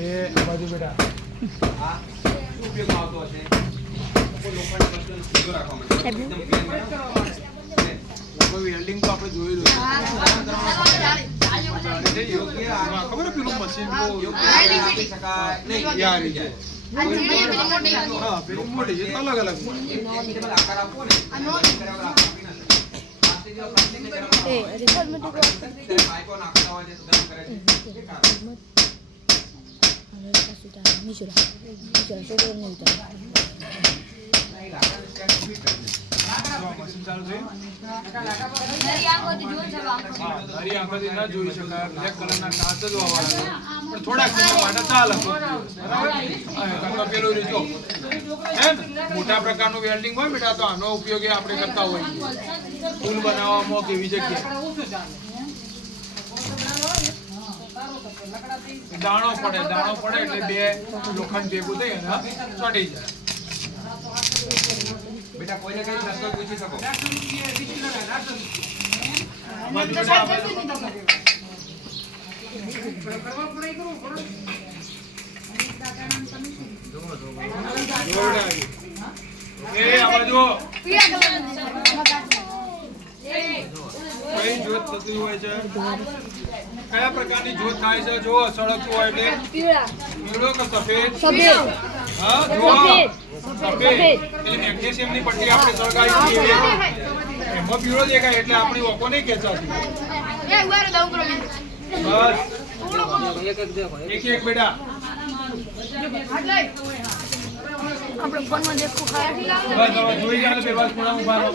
એ બાજુ બેટા આ શું ઉપયોગમાં આવતો હશે લોખંડ વસ્તુ સીધો રાખવા માટે એકદમ પ્લેન બનાવવા કોઈ વેલ્ડિંગ તો આપણે જોયેલું છે યોગ્ય ખબર પેલું મશીન આપી શકાય નહીં યાર હા પેલું મોટી છે અલગ અલગ આકાર આપો ને પાઇપો નાખતા હોય છે ગરમ કરે છે એ કારણ મશીન ચાલુ થઈ નરી આંખોથી ના જોઈ શકાય બ્લેક કલરના કાચ જ હોવાના પણ થોડાક સમય માટે ચાલે બરાબર પેલું રીતો હે ને મોટા પ્રકારનું વેલ્ડિંગ હોય બેટા તો આનો ઉપયોગ આપણે કરતા હોઈએ ફૂલ બનાવવામાં કેવી જગ્યાએ દાણો પડે એટલે બે લોખંડ ભેગું થઈ અને ચોટી જાય બેટા કોઈને કઈ પ્રશ્ન પૂછી શકો કઈ જોત થતી હોય છે કયા પ્રકારની જોત થાય છે જો સળગતું હોય એટલે પીળો કે સફેદ હા જો સફેદ એટલે મેગ્નેશિયમ ની પટ્ટી આપણે સળગાવી છે એમાં પીળો દેખાય એટલે આપણી ઓકો નહીં ખેંચાતી બસ એક બેટા આપણે ફોનમાં દેખવું ખાય બસ હવે જોઈ જાય બે બાજુ ખૂણા ઉભા રહો